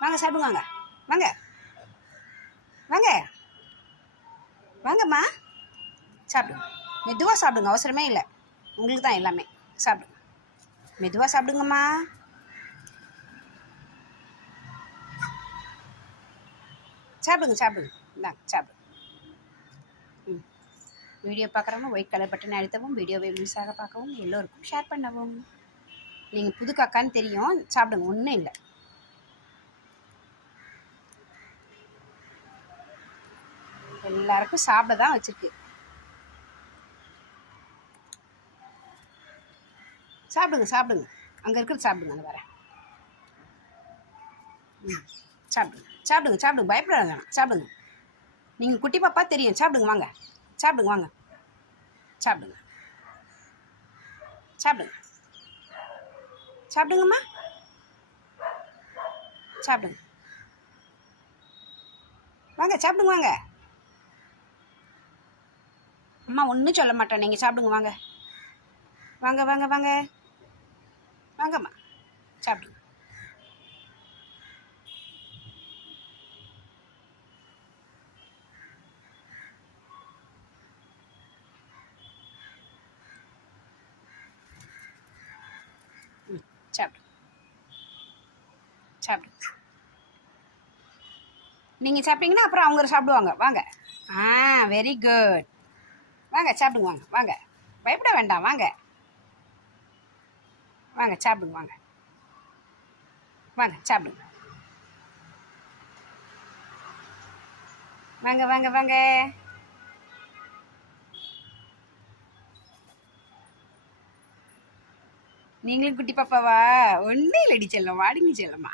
வாங்க சாப்பிடுங்க வாங்க. வாங்க. வாங்க. வாங்கம்மா. சாப்பிடுங்க. மெதுவாக சாப்பிடுங்க அவசரமே இல்லை. உங்களுக்கு தான் எல்லாமே. சாப்பிடுங்க. மெதுவாக சாப்பிடுங்கம்மா. சாப்பிடுங்க சாப்பிடுங்க. இந்தாங்க சாப்பிடுங்க ம். வீடியோ பார்க்குறவங்க ஒயிட் கலர் பட்டன் அழுத்தவும் வீடியோவை முழுசாக பார்க்கவும் எல்லோருக்கும் ஷேர் பண்ணவும். நீங்கள் புது காக்கான்னு தெரியும். சாப்பிடுங்க ஒன்றும் இல்லை. எல்லாருக்கும் சாப்பிட தான் வச்சுருக்கு. சாப்பிடுங்க சாப்பிடுங்க. அங்கே இருக்கிறது சாப்பிடுங்க அந்த வரேன். ம் சாப்பிடுங்க சாப்பிடுங்க சாப்பிடுங்க. பயப்பட சாப்பிடுங்க. நீங்கள் குட்டி பாப்பா தெரியும். சாப்பிடுங்க வாங்க. சாப்பிடுங்க வாங்க. சாப்பிடுங்க. சாப்பிடுங்க. சாப்பிடுங்கம்மா. சாப்பிடுங்க. வாங்க சாப்பிடுங்க வாங்க. அம்மா ஒன்றும் சொல்ல மாட்டேன். நீங்கள் சாப்பிடுங்க வாங்க. வாங்க வாங்க வாங்க. வாங்கம்மா. சாப்பிடுங்க. ம் சாப்பிடு. சாப்பிடு. நீங்கள் சாப்பிட்டீங்கன்னா அப்புறம் அவங்க சாப்பிடுவாங்க. வாங்க. ஆ வெரி குட் வாங்க சாப்பிடுங்க. வாங்க. வாங்க பயப்பட வேண்டாம். வாங்க. வாங்க சாப்பிடுங்க. வாங்க. வாங்க சாப்பிடுங்க. வாங்க வாங்க வாங்க. நீங்களும் குட்டி பாப்பாவா? ஒன்றே இல்லடி செல்லம். வாடிங்க செல்லம்மா.